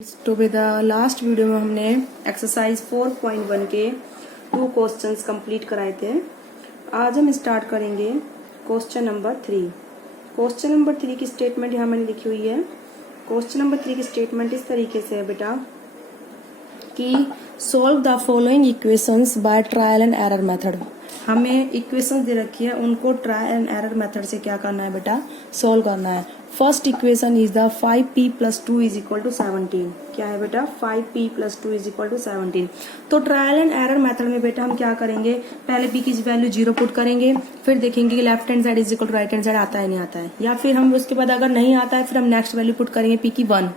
तो with the last video में हमने एक्सरसाइज 4.1 के 2 क्वेश्चंस कंप्लीट कराए थे। आज हम स्टार्ट करेंगे क्वेश्चन नंबर 3। क्वेश्चन नंबर 3 की स्टेटमेंट यहाँ मैंने लिखी हुई है। क्वेश्चन नंबर 3 की स्टेटमेंट इस तरीके से है बेटा कि solve the following equations by trial and error method. हमें इक्वेशंस दे रखी है, उनको ट्रायल एंड एरर मेथड से क्या करना है बेटा, सॉल्व करना है। First equation is the 5p + 2 = 17। क्या है बेटा, 5p + 2 = 17। तो ट्रायल एंड एरर मेथड में बेटा हम क्या करेंगे, पहले p की वैल्यू 0 पुट करेंगे, फिर देखेंगे कि left hand side = right hand side आता है नहीं आता है, या फिर हम उसके बाद अगर नहीं आता है फिर हम नेक्स्ट वैल्यू पुट करेंगे p की 1,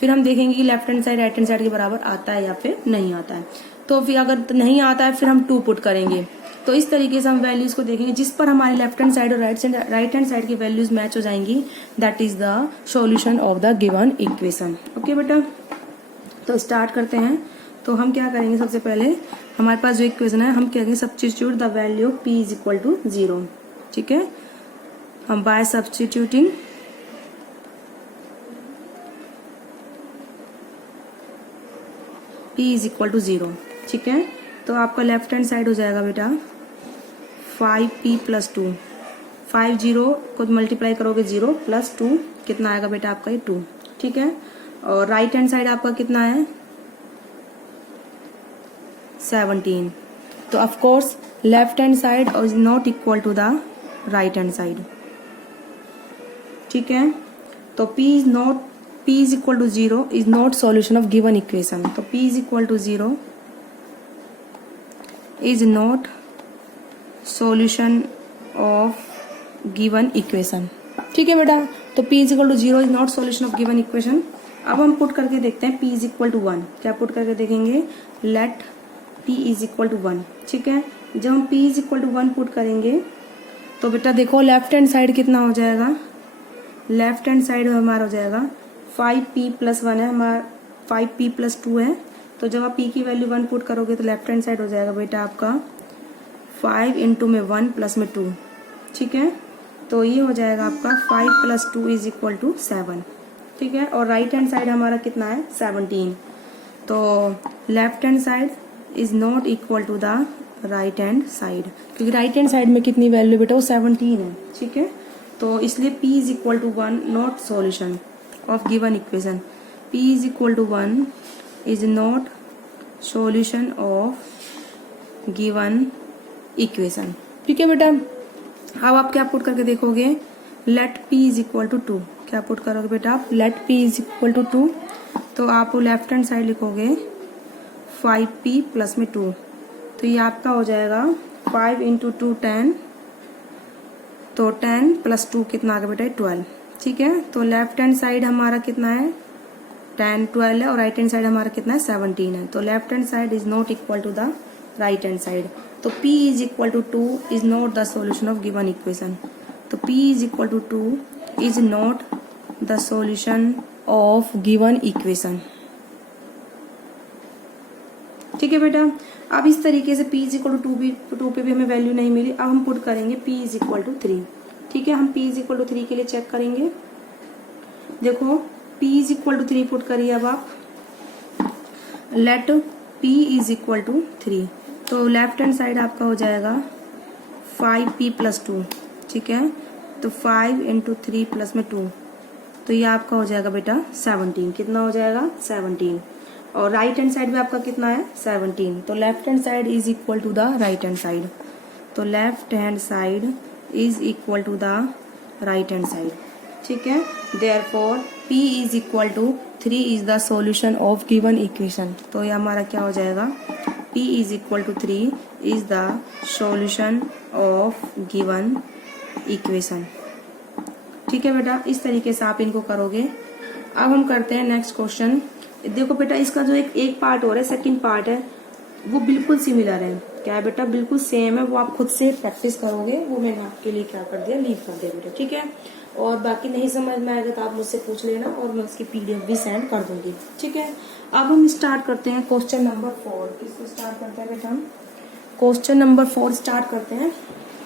फिर हम देखेंगे कि left hand side right hand side के बराबर आता है या फिर नहीं आता है। तो फिर अगर नहीं आता है फिर हम 2 पुट करेंगे। तो इस तरीके से हम वैल्यूज को देखेंगे जिस पर हमारी लेफ्ट हैंड साइड और राइट हैंड साइड की वैल्यूज मैच हो जाएंगी, that is the solution of the given equation. Okay बेटा, तो स्टार्ट करते हैं। तो हम क्या करेंगे, सबसे पहले हमारे पास जो इक्वेशन है हम कहेंगे substitute the value of p = 0। ठीक है, हम बाय सब्स्टिट्यूटिंग p = 0। ठीक है, तो आपका लेफ्ट हैंड साइड हो जाएगा बेटा 5p + 2। 5 0 को मल्टीप्लाई करोगे 0 + 2 कितना आएगा बेटा आपका, ये 2। ठीक है, और राइट हैंड साइड आपका कितना है 17। तो of course left hand side is not equal to the right hand side. ठीक है, तो p = 0 is not solution of given equation. तो p = 0 is not solution of given equation। ठीक है बेटा, तो p = 0 is not solution of given equation। अब हम पुट करके देखते हैं p = 1। क्या पुट करके देखेंगे, let p = 1। ठीक है, जब हम p = 1 पुट करेंगे तो बेटा देखो लेफ्ट हैंड साइड कितना हो जाएगा, लेफ्ट हैंड साइड हमारा हो जाएगा 5p + 1 है, हमारा 5p + 2 है। तो जब आप p की वैल्यू 1 पुट करोगे तो लेफ्ट हैंड साइड हो जाएगा बेटा आपका 5 × 1 + 2। ठीक है, तो ये हो जाएगा आपका 5 + 2 = 7। ठीक है, और राइट हैंड साइड हमारा कितना है 17। तो left hand side is not equal to the right hand side, क्योंकि राइट हैंड साइड में कितनी वैल्यू बेटा, वो 17 है। ठीक है, तो इसलिए p = 1 not solution of given equation. p = 1 is not solution of given equation। ठीक है बेटा, अब आप क्या पुट करके देखोगे, let p = 2। क्या पुट करोगे बेटा आप, let p = 2। तो आप लेफ्ट हैंड साइड लिखोगे 5p + 2। तो ये आपका हो जाएगा 5 × 2 10। तो 10 + 2 कितना आ गया बेटा 12। ठीक है, तो लेफ्ट हैंड साइड हमारा कितना है 10 12 है, और राइट हैंड साइड हमारा कितना है 17 है। तो left hand side is not equal to the right hand side. तो p = 2 is not the solution of given equation. तो p = 2 is not the solution of given equation. ठीक है बेटा, अब इस तरीके से p = 2 पे भी हमें वैल्यू नहीं मिली। अब हम पुट करेंगे p = 3। ठीक है, हम p = 3 के लिए चेक करेंगे। देखो p = 3 पुट करिए। अब आप लेट p = 3। तो लेफ्ट हैंड साइड आपका हो जाएगा 5p + 2। ठीक है, तो 5 × 3 + 2, तो ये आपका हो जाएगा बेटा 17। कितना हो जाएगा 17, और राइट हैंड साइड में आपका कितना है 17। तो left hand side is equal to the right hand side. तो left hand side is equal to the right hand side. ठीक है, therefore p = 3 is the solution of given equation. तो ये हमारा क्या हो जाएगा, p = 3 is the solution of given equation. ठीक है बेटा, इस तरीके से आप इनको करोगे। अब हम करते हैं नेक्स्ट क्वेश्चन। देखो बेटा, इसका जो एक पार्ट हो रहा है, सेकंड पार्ट है, वो बिल्कुल सिमिलर है। क्या है बेटा, बिल्कुल सेम है। वो आप खुद से प्रैक्टिस करोगे, वो मैंने आपके लिए क्या कर दिया, लीव कर दिया बेटा। ठीक है, और बाकी नहीं समझ में आएगा तो आप मुझसे पूछ लेना, और मैं उसकी PDF भी सेंड कर दूंगी। ठीक है, अब हम स्टार्ट करते हैं क्वेश्चन नंबर 4। किसको स्टार्ट करते हैं बेटा, हम क्वेश्चन नंबर 4 स्टार्ट करते हैं।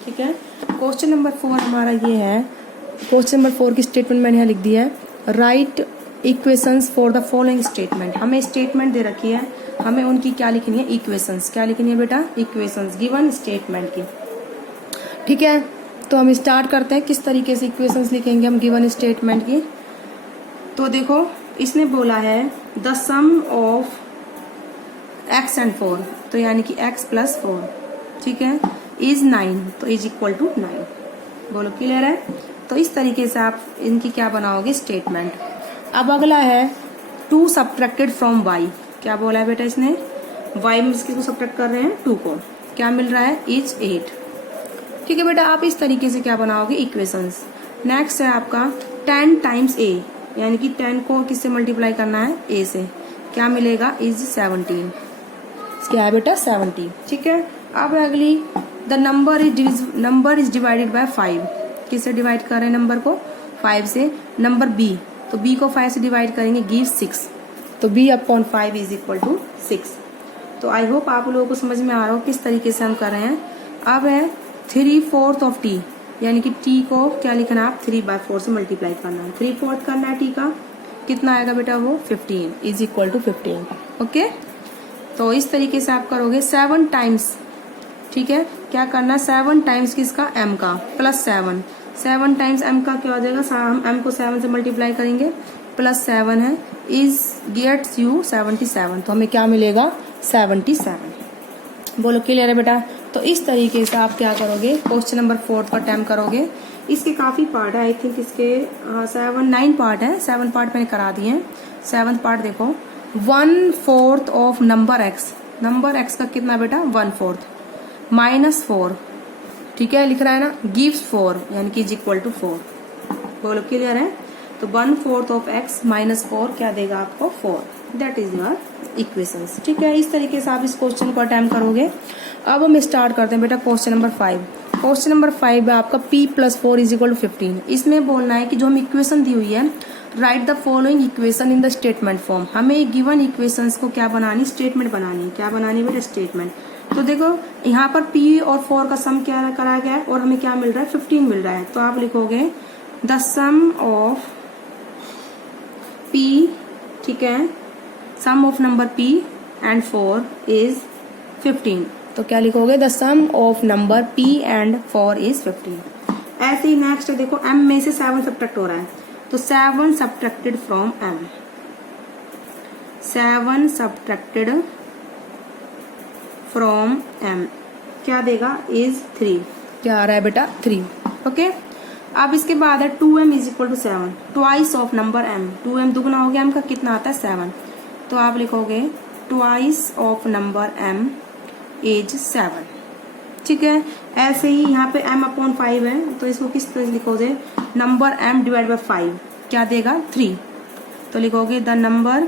ठीक है, क्वेश्चन नंबर 4 हमारा ये है। क्वेश्चन नंबर 4 की स्टेटमेंट मैंने यहाँ लिख दी है, right equations for the following statement. हमें स्टेटमेंट दे रखी है, हमें उनकी क्या लिखनी है, इक्वेशंस। क्या लिखनी है बेटा, इक्वेशंस गिवन स्टेटमेंट की। ठीक है, तो हम स्टार्ट करते हैं किस तरीके से इक्वेशंस लिखेंगे हम गिवन स्टेटमेंट की। तो देखो इसने बोला है the sum of x and 4, तो यानी कि x प्लस 4, ठीक है, इज 9, तो इज इक्वल टू 9। बोलो क्लियर है। तो इस तरीके से आप इनकी क्या बनाओगे, स्टेटमेंट। अब अगला है 2 सब्ट्रैक्टेड फ्रॉम y। क्या बोला है बेटा इसने, y में इसको सब्ट्रैक्ट कर रहे हैं 2 को, क्या मिल रहा है, इज 8। ठीक है बेटा, आप इस तरीके से क्या बनाओगे, इक्वेशंस। नेक्स्ट है आपका 10 टाइम्स a, यानी कि 10 को किससे मल्टीप्लाई करना है, a से, क्या मिलेगा, इज 17। क्या है बेटा, 70। ठीक है, अब अगली the number is divided by 5। किससे डिवाइड कर रहे हैं नंबर को, 5 से। नंबर b, तो b को 5 से डिवाइड करेंगे, गिव 6, तो b upon 5 is equal to 6। तो आई होप आप लोगों को समझ में आ रहा हो किस तरीके से हम कर रहे हैं। अब है 3/4 ऑफ t, यानी कि t को क्या लिखना है, आप 3/4 से मल्टीप्लाई करना है। 3/4 करना है t का, कितना आएगा बेटा, वो 15 इज इक्वल टू 15। ओके, तो इस तरीके से आप करोगे 7 टाइम्स। ठीक है, क्या करना है, 7 टाइम्स किसका, m का, प्लस 7 टाइम्स m का क्या हो जाएगा, हम m को 7 से मल्टीप्लाई करेंगे, प्लस 7 है, इज गेट्स यू 77, तो हमें क्या मिलेगा, 77। बोलो क्लियर है बेटा। तो इस तरीके से आप क्या करोगे, क्वेश्चन नंबर 4 का अटेम्प्ट करोगे। इसके काफी पार्ट है, आई थिंक इसके 9 पार्ट है, 7 पार्ट मैंने करा दिए हैं। 7th पार्ट देखो, 1/4 ऑफ नंबर x का कितना बेटा, 1/4 माइनस 4, ठीक है, लिख रहा है ना, गिव्स 4, यानी कि इज इक्वल टू 4। बोलो क्लियर है। तो 1/4 ऑफ x माइनस 4 क्या देगा आपको, 4। That is your equations. ठीक है, इस तरीके से आप इस क्वेश्चन को अटेम्प्ट करोगे। अब हम स्टार्ट करते हैं बेटा क्वेश्चन नंबर 5। क्वेश्चन नंबर 5 है आपका p + 4 इज इक्वल टू 15। इसमें बोलना है कि जो हम इक्वेशन दी हुई है, right the following equation in the statement form. हमें गिवन इक्वेशंस को क्या बनानी, स्टेटमेंट बनानी है। क्या बनानी बेटा, स्टेटमेंट। तो देखो यहाँ पर p और 4 का सम क्या करा गया है, और हमें क्या मिल रहा है, 15 मिल रहा है। तो आप लिखोगे द सम ऑफ p, ठीक है, sum of number p and 4 is 15। तो क्या लिखोगे, the sum of number p and 4 is 15। ऐसे ही नेक्स्ट देखो, m में से 7 सब्ट्रैक्ट हो रहा है, तो 7 subtracted from m, 7 subtracted from m क्या देगा, इज 3। क्या आ रहा है बेटा, 3। ओके, अब इसके बाद है 2m is equal to 7, twice of number m। 2m दुगना हो गया m का, कितना आता है, 7। तो आप लिखोगे twice of number m is 7। ठीक है, ऐसे ही यहाँ पे m अपॉन 5 है, तो इसको किस तरह लिखोगे, नंबर m डिवाइड बाय 5 क्या देगा, 3। तो लिखोगे the number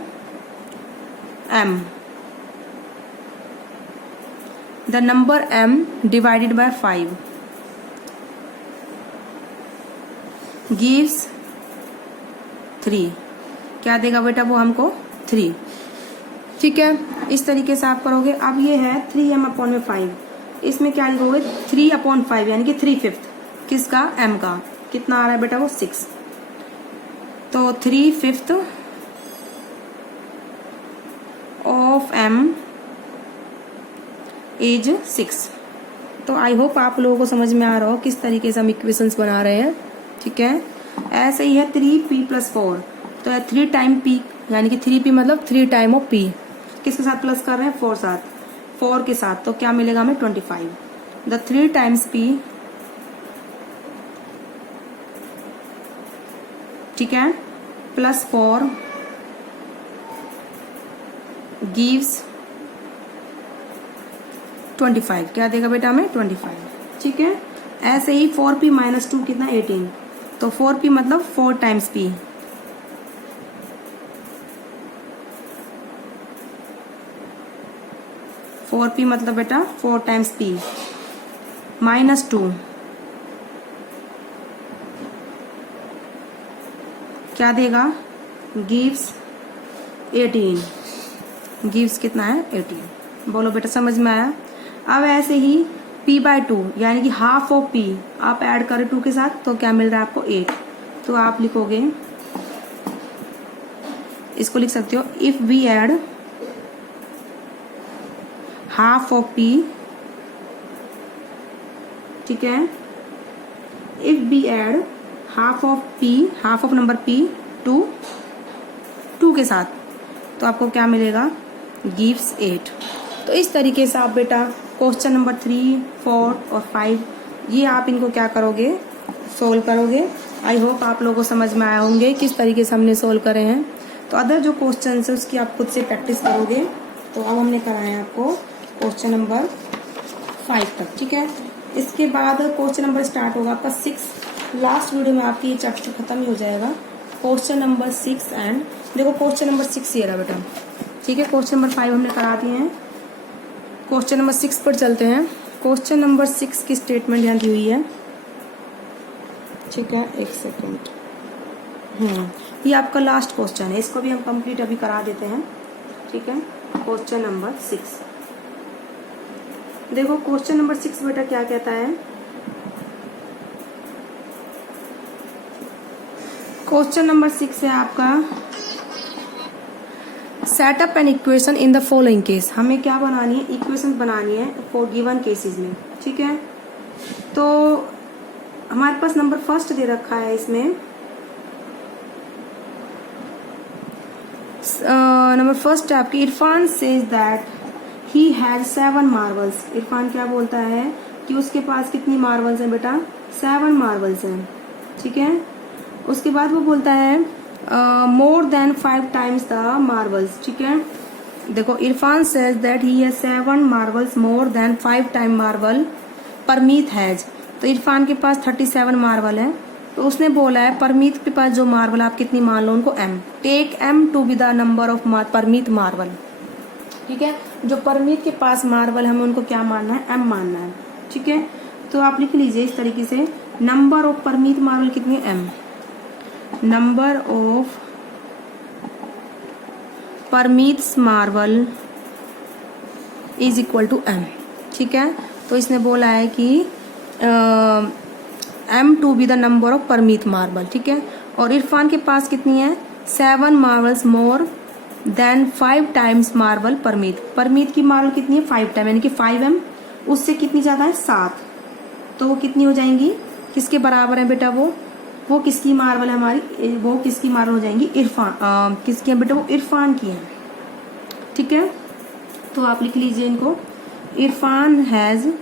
m divided by 5 gives 3। क्या देगा बेटा वो हमको, 3। ठीक है, इस तरीके से आप करोगे। अब ये है 3m अपॉन में 5, इसमें क्या लिखोगे, 3/5 यानी कि 3/5 किसका, m का, कितना आ रहा है बेटा वो, 6। तो 3/5 ऑफ m इज 6। तो आई होप आप लोगों को समझ में आ रहा हो किस तरीके से हम इक्वेशंस बना रहे हैं। ठीक है, ऐसे ही है 3p + 4, तो 3 टाइम p, यानी कि 3p मतलब 3 टाइम ऑफ p, किसके साथ प्लस कर रहे हैं, 4 के साथ, तो क्या मिलेगा हमें, 25। द 3 टाइम्स p, ठीक है, प्लस 4 गिव्स 25। क्या देगा बेटा हमें, 25। ठीक है, ऐसे ही 4p - 2 कितना, 18। तो 4p मतलब 4 टाइम्स p, मतलब बेटा 4 टाइम्स p -2 क्या देगा, गिव्स 18। गिव्स कितना है, 18। बोलो बेटा समझ में आया। अब ऐसे ही p/2 यानी कि हाफ ऑफ p आप ऐड करें 2 के साथ, तो क्या मिल रहा है आपको, 8। तो आप लिखोगे इसको लिख सकते हो if we add half of p, ठीक है, if we add half of p, half of number p to 2 के साथ, तो आपको क्या मिलेगा, गिव्स 8। तो इस तरीके से आप बेटा क्वेश्चन नंबर 3, 4 और 5 ये आप इनको क्या करोगे, सोल्व करोगे। आई होप आप लोगों को समझ में आया होंगे किस तरीके से हमने सोल्व करे हैं। तो अदर जो क्वेश्चन है उसकी आप खुद से प्रैक्टिस करोगे। तो अब हमने कराया है आपको क्वेश्चन नंबर 5 तक, ठीक है। इसके बाद क्वेश्चन नंबर स्टार्ट होगा आपका 6। लास्ट वीडियो में आपकी ये चैप्टर खत्म ही हो जाएगा, क्वेश्चन नंबर 6 एंड देखो क्वेश्चन नंबर 6 ये रहा बेटा, ठीक है। क्वेश्चन नंबर 5 हमने करा दिए हैं, क्वेश्चन नंबर 6 पर चलते हैं। क्वेश्चन नंबर 6 की स्टेटमेंट यहाँ दी हुई है, ठीक है, एक सेकेंड। ये आपका लास्ट क्वेश्चन है, इसको भी हम कंप्लीट अभी करा देते हैं, ठीक है। क्वेश्चन नंबर 6 देखो, क्वेश्चन नंबर 6 बेटा क्या कहता है, क्वेश्चन नंबर 6 है आपका set up an equation in the following case. हमें क्या बनानी है, इक्वेशन बनानी है फॉर गिवन केसेस में, ठीक है। तो हमारे पास नंबर फर्स्ट दे रखा है इसमें, नंबर फर्स्ट है आपकी Irfan says that he has 7 marbles. Irfan क्या बोलता है कि उसके पास कितनी मार्बल्स हैं बेटा, 7 मार्बल्स हैं, ठीक है। उसके बाद वो बोलता है मोर देन 5 टाइम्स द मार्बल्स, ठीक है। देखो Irfan says that he has 7 marbles more than 5 time marble Parmeet has. तो इरफान के पास 37 मार्बल है, तो उसने बोला है परमीत के पास जो मार्बल आप कितनी मान लो उनको m, take m to be the number of Parmeet marble, ठीक है। जो परमीत के पास मार्बल हमें उनको क्या मानना है, m मानना है, ठीक है। तो आप लिख लीजिए इस तरीके से, नंबर ऑफ परमीत मार्बल कितनी है, m, number of Parmeet marble is equal to m, ठीक है। तो इसने बोला है कि m to be the number of Parmeet marble, ठीक है। और इरफान के पास कितनी है, 7 marbles more than 5 times marble Parmeet. Parmeet की मार्बल कितनी है, 5 टाइम, यानी कि 5m, उससे कितनी ज्यादा है, 7। तो वो कितनी हो जाएंगी, किसके बराबर है बेटा, वो किसकी मार्बल है हमारी, वो किसकी मार्बल हो जाएंगी, इरफान, किसकी है बेटा, वो इरफान की है, ठीक है। तो आप लिख लीजिए इनको, इरफान हैज,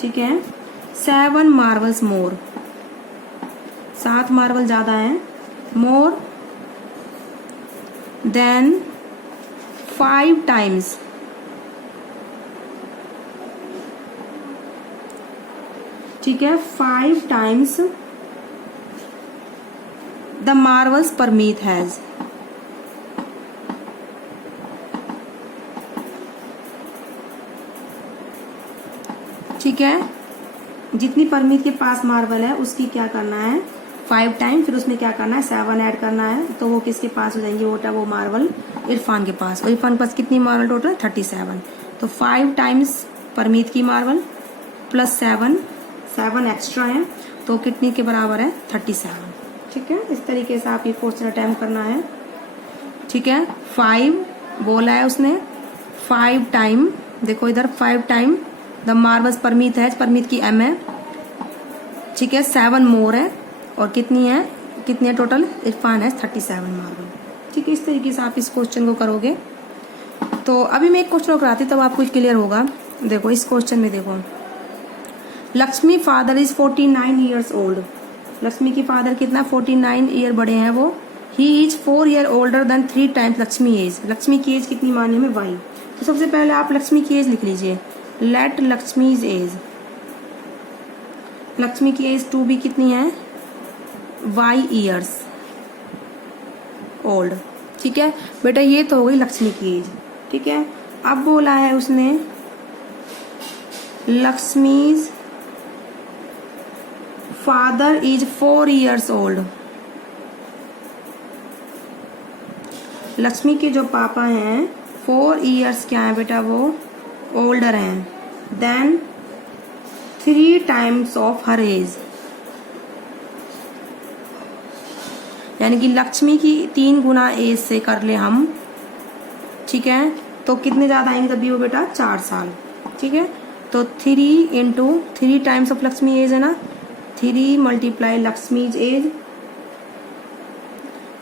ठीक है, 7 मार्बल्स मोर, 7 मार्बल ज्यादा है, मोर देन 5 टाइम्स, ठीक है, 5 times the marbles Parmeet has, ठीक है। जितनी परमीत के पास मार्बल है उसकी क्या करना है, 5 टाइम, फिर उसमें क्या करना है, 7 ऐड करना है, तो वो किसके पास हो जाएंगी बेटा, वो मार्बल इरफान के पास। और इरफान के पास कितनी मार्बल टोटल, 37। तो 5 टाइम्स परमीत की मार्बल प्लस 7 एक्स्ट्रा है, तो कितनी के बराबर है, 37, ठीक है। इस तरीके से आप ये क्वेश्चन अटेम्प्ट करना है, ठीक है। 5 बोला है उसने, 5 टाइम, देखो इधर 5 टाइम द मार्बल्स परमीत है, परमीत की m है, ठीक है, 7 मोर है, और कितनी है टोटल, इरफान है 37 मार्बल, ठीक है। इस तरीके से आप इस क्वेश्चन को करोगे। तो अभी मैं एक क्वेश्चन कराती तब आपको क्लियर होगा। देखो इस क्वेश्चन में देखो, Lakshmi father is 49 years old. Lakshmi की फादर कितना, 49 ईयर बड़े हैं वो। He is 4 year older than 3 times Lakshmi age. Lakshmi की एज कितनी मानने में, y। तो सबसे पहले आप लक्ष्मी की एज लिख लीजिए, लेट लक्ष्मीज एज, लक्ष्मी की एज 2 भी कितनी है, y ईयर्स ओल्ड, ठीक है बेटा। ये तो हो गई लक्ष्मी की एज, ठीक है। अब बोला है उसने Lakshmi's father is 4 years old. Lakshmi के जो पापा हैं 4 ईयर्स क्या है बेटा, वो ओल्डर हैं than 3 times of her age, यानी कि लक्ष्मी की 3 गुना एज से कर ले हम, ठीक है, तो कितने ज़्यादा आएंगे तभी वो बेटा 4 साल, ठीक है। तो 3 into 3 times of Lakshmi age है ना, 3 मल्टीप्लाई लक्ष्मीज एज,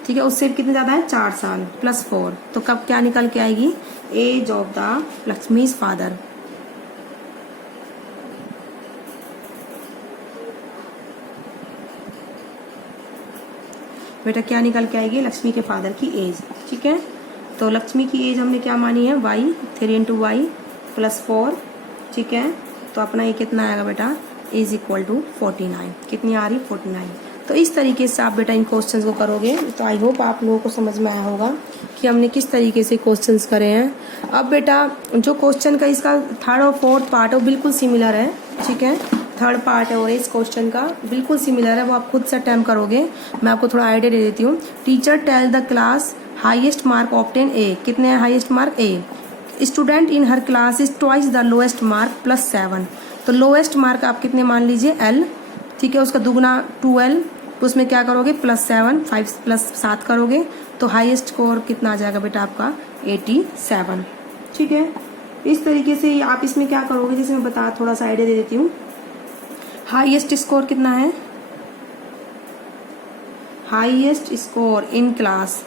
ठीक है, उससे कितने ज़्यादा है 4 साल प्लस 4, तो कब क्या निकल के आएगी age of the Lakshmi's father. बेटा क्या निकल के आएगी लक्ष्मी के फादर की एज, ठीक है। तो लक्ष्मी की एज हमने क्या मानी है y, 3 इंटू वाई प्लस 4, ठीक है। तो अपना ये कितना आएगा बेटा इज इक्वल टू 49, कितनी आ रही 49। तो इस तरीके से आप बेटा इन क्वेश्चंस को करोगे तो आई होप आप लोगों को समझ में आया होगा कि हमने किस तरीके से क्वेश्चंस करे हैं। अब बेटा जो क्वेश्चन का इसका 3rd और 4th पार्ट है वो बिल्कुल सिमिलर है, ठीक है। 3rd पार्ट है और इस क्वेश्चन का बिल्कुल सिमिलर है, वो आप खुद से अटेम्प्ट करोगे। मैं आपको थोड़ा आइडिया दे देती हूँ। Teacher tell the class highest mark obtain A, कितने हैं highest mark A. Student in her class is twice the lowest mark plus 7, तो लोएस्ट मार्क आप कितने मान लीजिए एल, ठीक है, उसका दुगना 2L, तो उसमें क्या करोगे प्लस 7, 5 प्लस 7 करोगे तो हाईएस्ट स्कोर कितना आ जाएगा बेटा आपका 87, ठीक है। इस तरीके से आप इसमें क्या करोगे, जैसे मैं बता थोड़ा सा आइडिया दे देती हूँ। हाईएस्ट स्कोर कितना है, हाईएस्ट स्कोर इन क्लास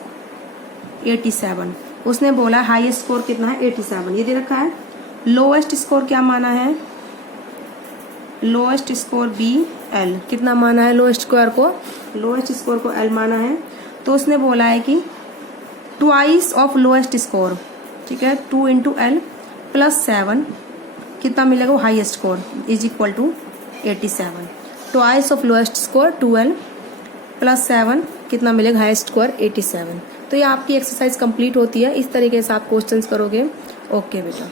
87, उसने बोला हाईएस्ट स्कोर कितना है 87, ये दे रखा है। लोएस्ट स्कोर क्या माना है, लोएस्ट स्कोर BL, कितना माना है लोएस्ट स्कोर को, लोएस्ट स्कोर को L माना है। तो उसने बोला है कि ट्वाइस ऑफ लोएस्ट स्कोर, ठीक है, 2 इंटू L प्लस 7 कितना मिलेगा वो highest score is equal to 87। Twice of lowest score 2L plus 7 कितना मिलेगा हाईएस्ट स्कोर 87। तो ये आपकी एक्सरसाइज कंप्लीट होती है। इस तरीके से आप क्वेश्चंस करोगे। ओके बेटा।